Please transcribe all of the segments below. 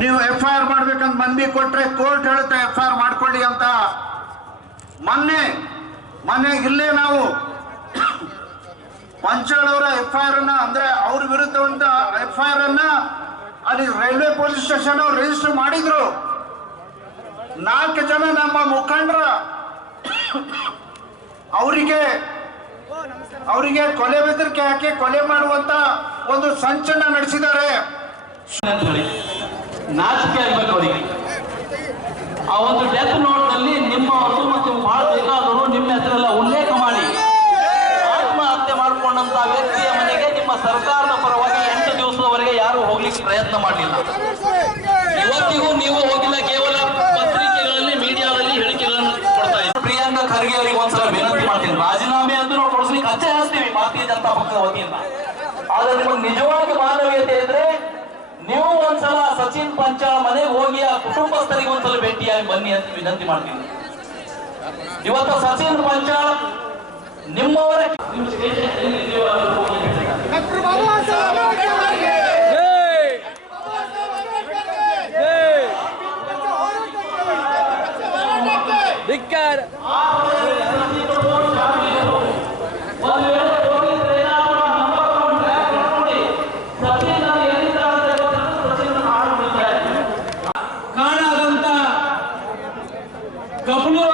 ನೀವು FIR ಮಾಡ್ಬೇಕಂತ ಮನವಿ ಕೊಟ್ರೆ ಕೋರ್ಟ್ ಹೇಳುತ್ತೆ FIR ಮಾಡ್ಕೊಳ್ಳಿ ಅಂತ. ಮೊನ್ನೆ ಇಲ್ಲೇ ನಾವು ಪಂಚಾಳ್ ಅವರ FIR ಅನ್ನ ಅಂದ್ರೆ ಅವ್ರ ವಿರುದ್ಧ FIR ಅನ್ನ ಅಲ್ಲಿ ರೈಲ್ವೆ ಪೊಲೀಸ್ ಸ್ಟೇಷನ್ ಅವ್ರು ರಿಜಿಸ್ಟರ್ ಮಾಡಿದ್ರು. 4 ಜನ ನಮ್ಮ ಮುಖಂಡರ ಅವರಿಗೆ ಕೊಲೆ ಬೆದರಿಕೆ ಹಾಕಿ ಕೊಲೆ ಮಾಡುವಂತ ಒಂದು ಸಂಚನ್ನ ನಡೆಸಿದ್ದಾರೆ. ನಾಚಿಕೆ ಆಗ್ಬೇಕು ಅವರಿಗೆ. ಆ ಒಂದು ಡೆತ್ ನೋಟ್ ನಲ್ಲಿ ನಿಮ್ಮ ಮತ್ತು ಬಹಳ ಬೇಕಾದವರು ನಿಮ್ಮ ಹೆಸರೆಲ್ಲ ಉಲ್ಲೇಖ ಮಾಡಿ ಆತ್ಮಹತ್ಯೆ ಮಾಡಿಕೊಂಡಂತ ವ್ಯಕ್ತಿಯ ಮನೆಗೆ ನಿಮ್ಮ ಸರ್ಕಾರದ ಪರವಾಗಿ 8 ದಿವಸದವರೆಗೆ ಯಾರು ಹೋಗ್ಲಿಕ್ಕೆ ಪ್ರಯತ್ನ ಮಾಡಲಿಲ್ಲ. ಇವತ್ತಿಗೂ ನೀವು ಹೋಗಿಲ್ಲ, ಕೇವಲ ಪತ್ರಿಕೆಗಳಲ್ಲಿ ಮೀಡಿಯಾದಲ್ಲಿ ಹೇಳಿಕೆಗಳನ್ನು ಕೊಡ್ತಾ ಇದ್ದೀವಿ. ಪ್ರಿಯಾಂಕಾ ಖರ್ಗೆ ಅವರಿಗೆ ಒಂದ್ಸಲ ವಿನಂತಿ ಮಾಡ್ತೀನಿ, ರಾಜೀನಾಮೆ ಅಂತ ನಾವು ಕೊಡಿಸ್ಲಿಕ್ಕೆ ಅಚ್ಚೆ ಹಾಕ್ತೀವಿ ಭಾರತೀಯ ಜನತಾ ಪಕ್ಷದ ವತಿಯಿಂದ. ಆದ್ರೆ ನಿಮಗೆ ನಿಜವಾಗಿ ಮಾನವೀಯತೆ ಇದ್ರೆ ನೀವು ಒಂದ್ಸಲ ಸಚಿನ್ ಪಂಚಾಳ್ ಮನೆಗೆ ಹೋಗಿ ಆ ಕುಟುಂಬಸ್ಥರಿಗೆ ಒಂದ್ಸಲ ಭೇಟಿಯಾಗಿ ಬನ್ನಿ ಅಂತ ವಿನಂತಿ ಮಾಡ್ತೀನಿ. ಇವತ್ತು ಸಚಿನ್ ಪಂಚಾಳ್ ನಿಮ್ಮವರೇ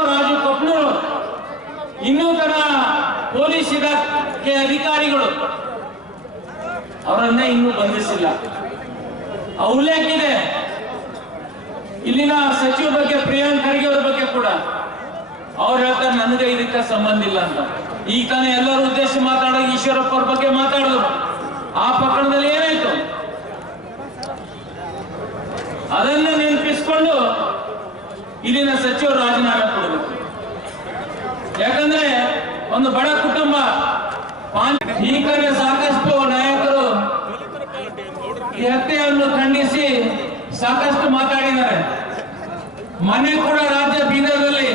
ರಾಜು ಕಪ್ನೂರು ಇನ್ನೂತನ ಪೊಲೀಸ್ ಇಲಾಖೆ ಅಧಿಕಾರಿಗಳು ಅವರನ್ನ ಇನ್ನೂ ಬಂಧಿಸಿಲ್ಲ. ಉಲ್ಲೇಖ ಇದೆ ಇಲ್ಲಿನ ಸಚಿವ ಬಗ್ಗೆ, ಪ್ರಿಯಾಂಕ್ ಖರ್ಗೆ ಅವರ ಬಗ್ಗೆ ಕೂಡ. ಅವ್ರು ಹೇಳ್ತಾರೆ ನನಗೆ ಇದಕ್ಕೆ ಸಂಬಂಧ ಇಲ್ಲ ಅಂತ. ಈಗ ತಾನೇ ಎಲ್ಲರೂ ಉದ್ದೇಶ ಮಾತಾಡೋ ಈಶ್ವರಪ್ಪ ಅವ್ರ ಬಗ್ಗೆ ಮಾತಾಡಿದ್ರು. ಆ ಪ್ರಕರಣದಲ್ಲಿ ಏನಾಯ್ತು ಅದನ್ನು ನೆನಪಿಸಿಕೊಂಡು ಇಲ್ಲಿನ ಸಚಿವರು ರಾಜೀನಾಮೆ ಕೊಡಬೇಕು. ಯಾಕಂದ್ರೆ ಒಂದು ಬಡ ಕುಟುಂಬ, ಈ ಕಡೆ ಸಾಕಷ್ಟು ನಾಯಕರು ಈ ಹತ್ಯೆಯನ್ನು ಖಂಡಿಸಿ ಸಾಕಷ್ಟು ಮಾತಾಡಿದ್ದಾರೆ. ಮೊನ್ನೆ ಕೂಡ ಬೀದರ್ನಲ್ಲಿ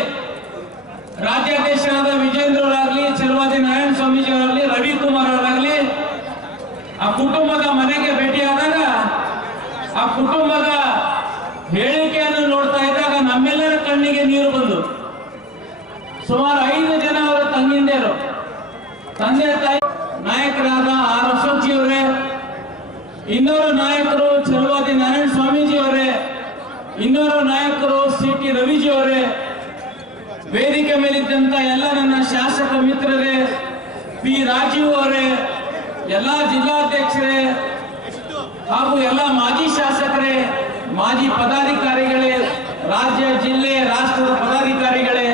ರಾಜ್ಯಾಧ್ಯಕ್ಷರಾದ ವಿಜೇಂದ್ರ ಅವರಾಗ್ಲಿ, ಚಲವಾದಿ ನಾರಾಯಣ ಸ್ವಾಮೀಜಿ ಅವರಾಗ್ಲಿ, ರವಿಕುಮಾರ್ ಅವರಾಗ್ಲಿ ಆ ಕುಟುಂಬದ ಮನೆಗೆ ಭೇಟಿಯಾದಾಗ ಆ ಕುಟುಂಬದ ಹೇಳಿಕೆಯನ್ನು ನೋಡ್ತಾ ಇದ್ದಾಗ ನಮ್ಮೆಲ್ಲರ ಕಣ್ಣಿಗೆ ನೀರು ಬಂದು, ಸುಮಾರು 5 ಜನ ಅವರ ತಂಗಿಂದಿರು, ತಂದೆ ತಾಯಿ ನಾಯಕರಾದ ಆರ್ ಅಶೋಕ್ಜಿ ಅವರೇ, ಇನ್ನೋರು ನಾಯಕರು ಚಲವಾದಿ ನಾರಾಯಣ ಸ್ವಾಮೀಜಿ ಅವರೇ, ಇನ್ನೋರು ನಾಯಕರು CT ರವಿಜಿ ಅವರೇ, ವೇದಿಕೆ ಮೇಲಿದ್ದಂತ ಎಲ್ಲ ನನ್ನ ಶಾಸಕ ಮಿತ್ರರೇ, P ರಾಜೀವ್ ಅವರೇ, ಎಲ್ಲ ಜಿಲ್ಲಾಧ್ಯಕ್ಷರೇ ಹಾಗೂ ಎಲ್ಲ ಮಾಜಿ ಶಾಸಕರೇ, ಮಾಜಿ ಪದಾಧಿಕಾರಿಗಳೇ, ರಾಜ್ಯ ಜಿಲ್ಲೆ ರಾಷ್ಟ್ರದ ಪದಾಧಿಕಾರಿಗಳೇ,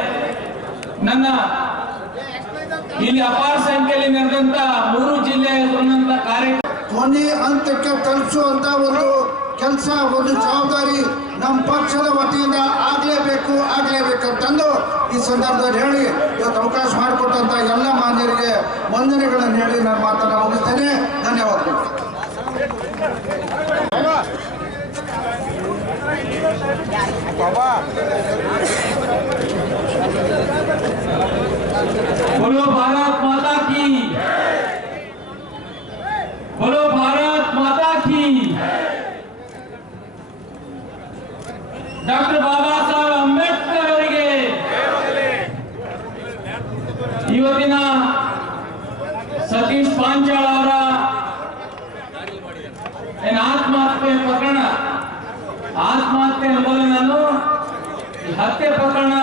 ನನ್ನ ಇಲ್ಲಿ ಅಪಾರ ಸಂಖ್ಯೆಯಲ್ಲಿ ನಡೆದಂತ 3 ಜಿಲ್ಲೆಯ ಕಾರ್ಯಕ್ರಮ ಕೊನೆ ಹಂತಕ್ಕೆ ತಲುಪಿಸುವಂತ ಒಂದು ಕೆಲಸ, ಒಂದು ಜವಾಬ್ದಾರಿ ನಮ್ಮ ಪಕ್ಷದ ವತಿಯಿಂದ ಆಗ್ಲೇಬೇಕಂತಂದು ಈ ಸಂದರ್ಭದಲ್ಲಿ ಹೇಳಿ ಇವತ್ತು ಅವಕಾಶ ಮಾಡಿಕೊಟ್ಟಂತ ಎಲ್ಲ ಮಾನ್ಯರಿಗೆ ವಂದನೆಗಳನ್ನು ಹೇಳಿ ನಾನು ಮಾತನ್ನು ಮುಗಿಸ್ತೇನೆ. ಧನ್ಯವಾದಗಳು. बोलो भारत माता की, बोलो भारत माता की। डॉक्टर बाबा साहेब अंबेडकर ಅವರಿಗೆ ಇವತ್ತಿನ ಸತೀಶ್ ಪಾಂಚಾಳ್ ಅವರ ಆತ್ಮಹತ್ಯೆ ಪ್ರಕರಣ, ಆತ್ಮಹತ್ಯೆ ಎಂಬುದು ನಾನು ಹತ್ಯೆ ಪ್ರಕರಣ